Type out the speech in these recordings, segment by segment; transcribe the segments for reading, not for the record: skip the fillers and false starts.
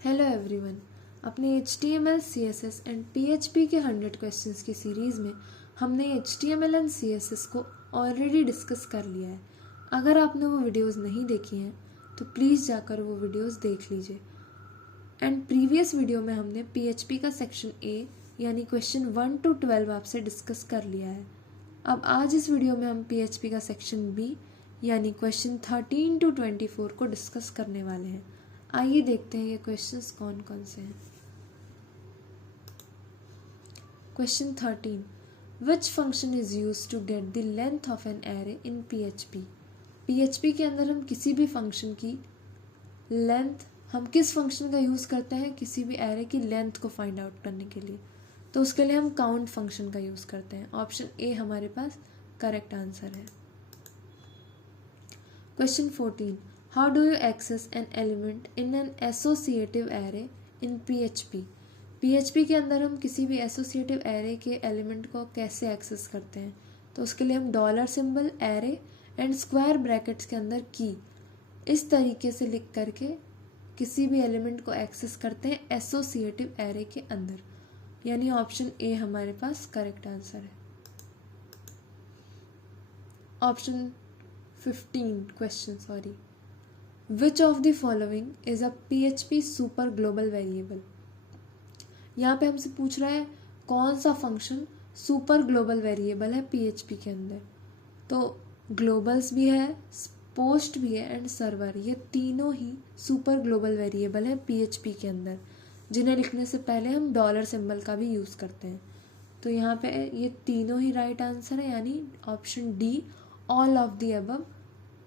Hello everyone. अपने HTML, CSS and PHP के 100 questions की सीरीज़ में हमने HTML एंड CSS को ऑलरेडी डिस्कस कर लिया है। अगर आपने वो वीडियोस नहीं देखी हैं तो प्लीज़ जाकर वो वीडियोस देख लीजिए। एंड प्रीवियस वीडियो में हमने PHP का सेक्शन A यानी क्वेश्चन 1 to 12 आपसे डिस्कस कर लिया है। अब आज इस वीडियो में हम PHP का सेक्शन B यानी क्वेश्चन 13 to 24 को डिस्कस करने वाले हैं। आइए देखते हैं ये क्वेश्चंस कौन कौन से हैं। Question 13, which function is use to get the length of an array in PHP। PHP के अंदर हम किसी भी फंक्शन की लेंथ, हम किस फंक्शन का यूज़ करते हैं किसी भी एरे की लेंथ को फाइंड आउट करने के लिए, तो उसके लिए हम काउंट फंक्शन का यूज़ करते हैं। ऑप्शन ए हमारे पास करेक्ट आंसर है। Question 14, how do you access an element in an associative array in PHP। PHP के अंदर हम किसी भी एसोसिएटिव एरे के एलिमेंट को कैसे एक्सेस करते हैं, तो उसके लिए हम dollar symbol, array and square brackets के अंदर की, इस तरीके से लिख करके किसी भी एलिमेंट को एक्सेस करते हैं एसोसिएटिव एरे के अंदर, यानी ऑप्शन ए हमारे पास करेक्ट आंसर है। Option 15 question, sorry, which of the following is a PHP super global variable. यहाँ पे हमसे पूछ रहा है कौन सा फंक्शन सुपर ग्लोबल वेरिएबल है PHP के अंदर। तो ग्लोबल्स भी है, पोस्ट भी है एंड सर्वर, ये तीनों ही सुपर ग्लोबल वेरिएबल है PHP के अंदर, जिन्हें लिखने से पहले हम डॉलर सिंबल का भी यूज़ करते हैं। तो यहाँ पे ये तीनों ही राइट आंसर है, यानी option D, all of the above,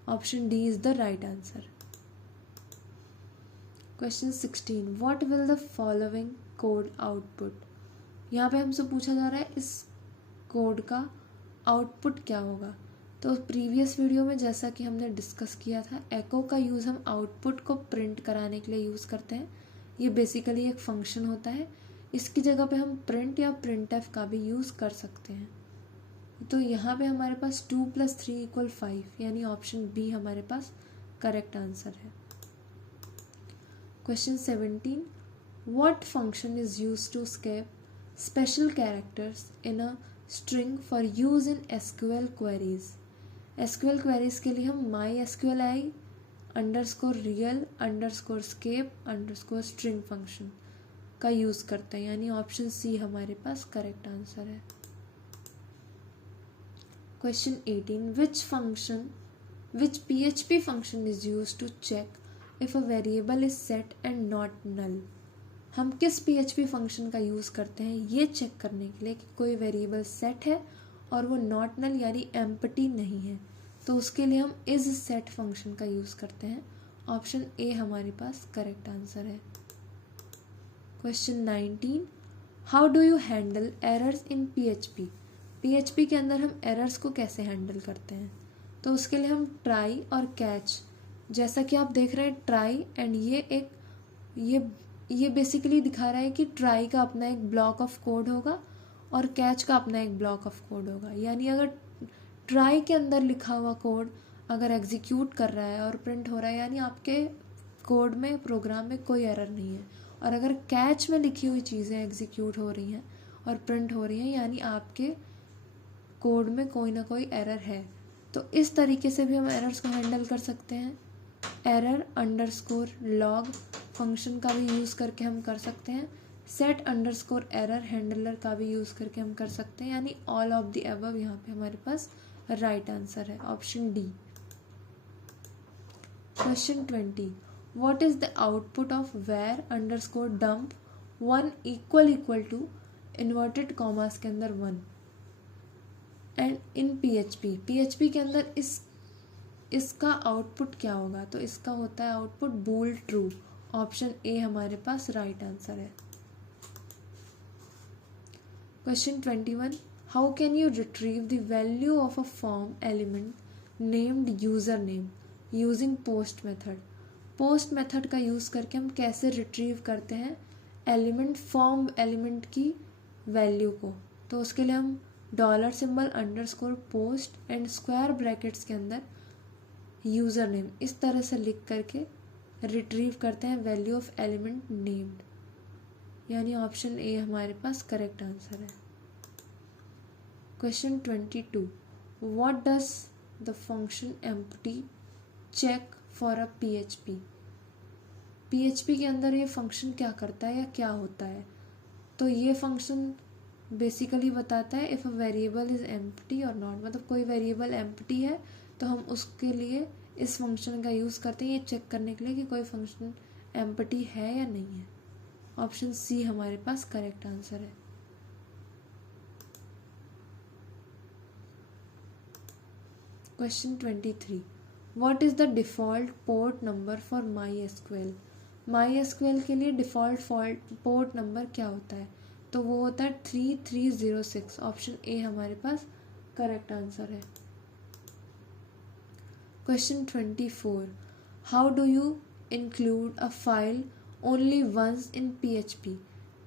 option D is the right answer. Question 16, what will the following code output. यहाँ पे हमसे पूछा जा रहा है इस कोड का आउटपुट क्या होगा। तो प्रीवियस वीडियो में जैसा कि हमने डिस्कस किया था, एको का यूज़ हम आउटपुट को प्रिंट कराने के लिए यूज़ करते हैं। ये बेसिकली एक फंक्शन होता है, इसकी जगह पे हम प्रिंट या printf का भी यूज़ कर सकते हैं। तो यहाँ पे हमारे पास 2 + 3 = 5, यानी ऑप्शन बी हमारे पास करेक्ट आंसर है। Question 17, what function is used to escape special characters in a string for use in SQL queries। SQL queries के लिए हम MySQLi _real _escape _string function का यूज़ करते हैं, यानी ऑप्शन सी हमारे पास करेक्ट आंसर है। Question 18, which PHP function is used to check if a variable is set and not null। हम किस PHP फंक्शन का यूज़ करते हैं ये चेक करने के लिए कि कोई वेरिएबल सेट है और वो नॉट नल यानी एम्प्टी नहीं है, तो उसके लिए हम इज सेट फंक्शन का यूज़ करते हैं। ऑप्शन ए हमारे पास करेक्ट आंसर है। Question 19, how do you handle errors in PHP। PHP के अंदर हम एरर्स को कैसे हैंडल करते हैं, तो उसके लिए हम ट्राई और कैच, जैसा कि आप देख रहे हैं ट्राई एंड ये बेसिकली दिखा रहा है कि ट्राई का अपना एक ब्लॉक ऑफ कोड होगा और कैच का अपना एक ब्लॉक ऑफ कोड होगा। यानी अगर ट्राई के अंदर लिखा हुआ कोड अगर एग्जीक्यूट कर रहा है और प्रिंट हो रहा है, यानी आपके कोड में, प्रोग्राम में कोई एरर नहीं है। और अगर कैच में लिखी हुई चीज़ें एग्जीक्यूट हो रही हैं और प्रिंट हो रही हैं, यानी आपके कोड में कोई ना कोई एरर है। तो इस तरीके से भी हम एरर्स को हैंडल कर सकते हैं। एरर _log फंक्शन का भी यूज़ करके हम कर सकते हैं। सेट _error हैंडलर का भी यूज़ करके हम कर सकते हैं, यानी ऑल ऑफ द अबव यहाँ पे हमारे पास राइट आंसर है, option D. Question 20, what is the output of where _dump 1 == inverted commas के अंदर 1 एंड इन PHP के अंदर इसका आउटपुट क्या होगा, तो इसका होता है output bool true. Option A हमारे पास राइट आंसर है। Question 21, how can you retrieve the value of a form element named user name using post method. Post method का यूज़ करके हम कैसे रिट्रीव करते हैं फॉर्म एलिमेंट की वैल्यू को, तो उसके लिए हम dollar symbol _post and square brackets के अंदर यूज़र नेम इस तरह से लिख करके रिट्रीव करते हैं वैल्यू ऑफ एलिमेंट नेम्ड, यानी ऑप्शन ए हमारे पास करेक्ट आंसर है। Question 22, what does the function empty check for a PHP? PHP के अंदर ये फंक्शन क्या करता है या क्या होता है? तो ये फंक्शन बेसिकली बताता है if a variable is empty और नॉट, मतलब कोई वेरिएबल एम्प्टी है तो हम उसके लिए इस फंक्शन का यूज़ करते हैं ये चेक करने के लिए कि कोई फंक्शन एम्प्टी है या नहीं है। ऑप्शन सी हमारे पास करेक्ट आंसर है। Question 23, what is the default port number for MySQL? MySQL के लिए डिफ़ॉल्ट पोर्ट नंबर क्या होता है? तो वो होता है 3306। ऑप्शन ए हमारे पास करेक्ट आंसर है। Question 24, how do you include a file only once in PHP?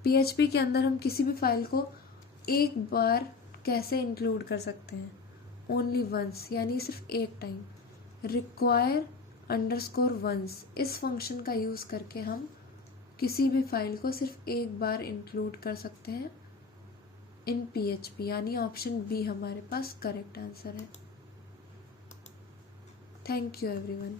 PHP के अंदर हम किसी भी फाइल को एक बार कैसे इंक्लूड कर सकते हैं? ओनली वंस यानी सिर्फ एक टाइम। रिक्वायर अंडरस्कोर वंस, इस फंक्शन का यूज़ करके हम किसी भी फाइल को सिर्फ एक बार इंक्लूड कर सकते हैं इन PHP, यानी ऑप्शन बी हमारे पास करेक्ट आंसर है। Thank you everyone.